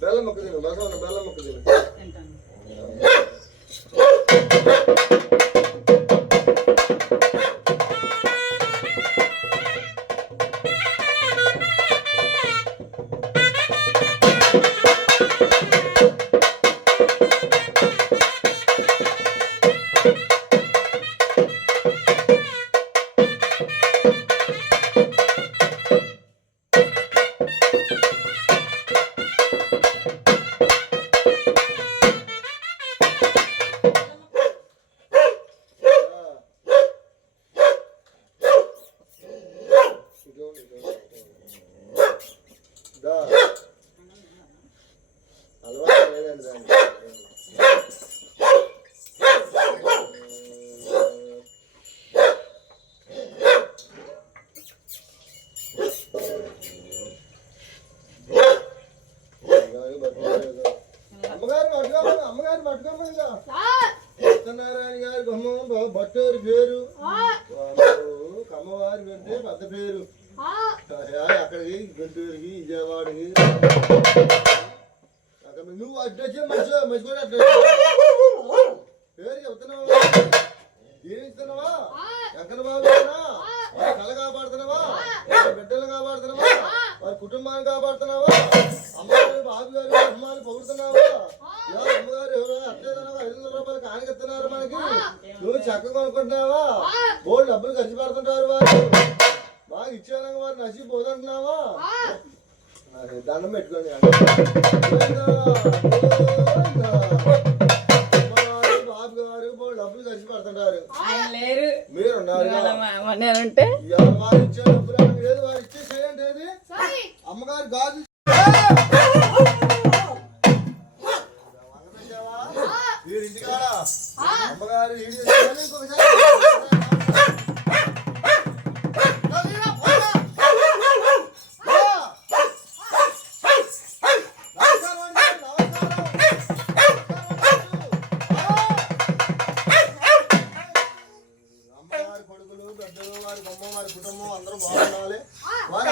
బెల్లం ముక్క తిను బసవన్న బెల్లం ముక్క తిను అలవాటు లేదండి దాన్ని అమ్మగారు పట్టుకోమని సత్యనారాయణ గారి బొమ్మ బట్టూరు పేరు కమ్మవారి పెడితే పెద్ద పేరు అక్కడికి గుంటూరుకి విజయవాడకి అక్కడ నువ్వు అడ్రస్ మంచి కూడా అడ్రస్ పేరు చెప్తున్నావా జీవిస్తున్నావా ఎక్కడ బాగున్నా వారి కళ కాపాడుతున్నావా వారి బిడ్డలు కాపాడుతున్నావా వారి కుటుంబాన్ని కాపాడుతున్నావా అమ్మగారు బాబు గారు అమ్మాని పొగుడుతున్నావా అమ్మగారు అట్లేదన్నావా 500 రూపాయలు కానికెత్తున్నారు మనకి నువ్వు చక్కగా కొనుక్కుంటున్నావా బోర్డు డబ్బులు ఖర్చు పెడుతుంటారు వారు బాగా ఇచ్చేనా వారు నచ్చి పోదంటున్నావా దండం పెట్టుకోండి బాబు గారు డబ్బులు ఖర్చు పెడుతుంటారు మీరున్నారు వారు ఇచ్చే డబ్బులు ఏది వారు ఇచ్చే చేయండి ఏది అమ్మగారు గాజు మీరు ఇంటికాడ అమ్మగారు ఇంకొకసారి వారి బొమ్మ వారి కుటుంబం అందరూ బాగుండాలి వారి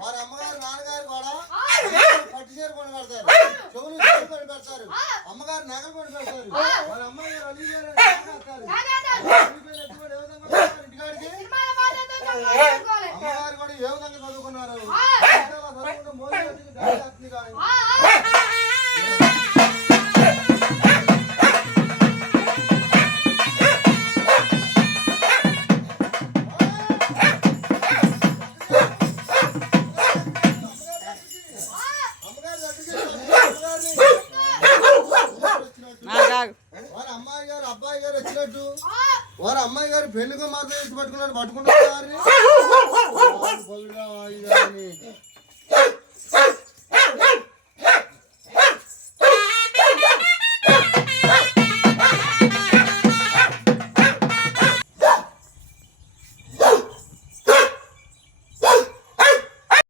వారి అమ్మగారు నాన్నగారు కూడా పట్టు చీర కొని పెడతారు చెవులు కొని పెడతారు అమ్మగారు నగలు కొని పెడతారు వారి అమ్మగారు అలిగారు ఇంటికాడికి అమ్మగారు కూడా ఏ విధంగా చదువుకున్నారు వారి అమ్మాయి గారు అబ్బాయి గారు వచ్చినట్టు వారి అమ్మాయి గారు పెళ్లిగా మాత్రం పట్టుకున్నాడు పట్టుకుంటారు